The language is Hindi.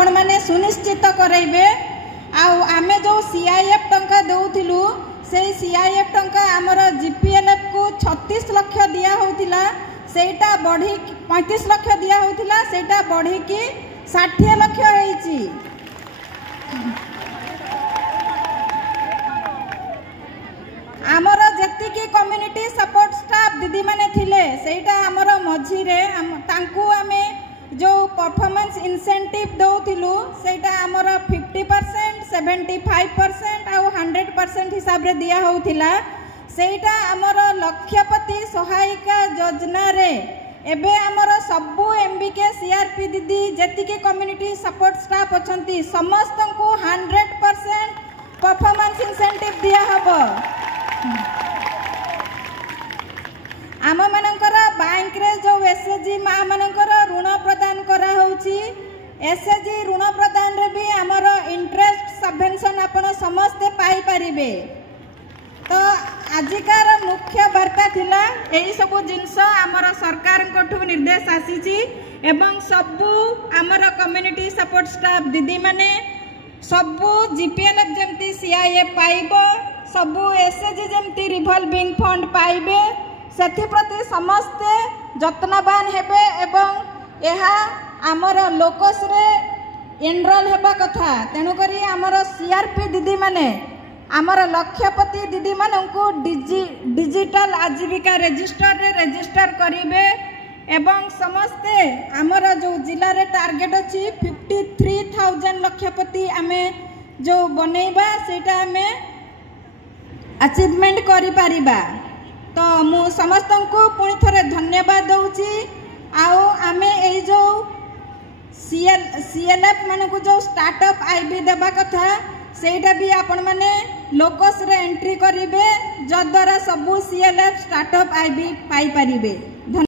आपण मैंने सुनिश्चित करेंगे। आमे जो सीआईएफ टंका देउथिलु से सीआईएफ टंका आमर जीपीएलएफ को 36 लाख दिया होतिला, सेटा बढ़ी 35 लाख दिया होतिला, सेटा बढ़ी की 60 लाख होईची। आमर जेतिकी कम्युनिटी सपोर्ट स्टाफ दीदी माने थिले सेटा आमर मझिरे तांकू आमे जो परफॉर्मेंस इंसेंटिव दौलू सेटा आमर 50%, 75% और 100% हिसाब रे दिया होतिला। सेटा आमर लक्ष्यपति सहायिका योजना रे एबे आमर सबु एमबीके सीआरपी दीदी जेतिके कम्युनिटी सपोर्ट स्टाफ अछंती समस्त को 100% परफॉर्मेंस इंसेंटिव दिया हबो। आम मानकर बैंक रे जो एसएचजी माँ मानकर ऋण प्रदान करा होची, एसएचजी ऋण प्रदान रे भी आमर इंटरेस्ट सबवेंशन आपण समस्ते पाई परिबे। तो आजिकार मुख्य वार्ता थिला एही सब जिनस आमर सरकार कोठु निर्देश आसीची एवं सबु आमर कम्युनिटी सपोर्ट स्टाफ दीदी माने सबु जीपीएलएफ जेमती सीआईएफ पाइबो, सबु एसएचजी जेमती रिवॉल्विंग फंड पाइबे, सेप्रति समस्ते जत्नवान हेबे एवं यह आमर लोकस रे एनरोल हेबा कथा। तेणुकरी आमर सीआरपी दीदी माने आमर लक्ष्यपति दीदी मानू डिजिटल आजीविका रजिस्टर रे रजिस्टर करिवे एवं समस्ते आमर जो जिला रे टार्गेट अच्छी 53,000 लक्ष्यपति आमे जो बनेबा सेटा आमे अचीवमेंट करि पारिबा। तो मु समस्त को पुणी थरे धन्यवाद दउची। आओ आमे ए जो सीएलएफ मान को जो स्टार्टअप आईबी देबा कथा सेटा भी आपण माने लोकस रे एंट्री करिवे जद्वारा सबु सीएलएफ स्टार्टअप आईबी पाई परिबे।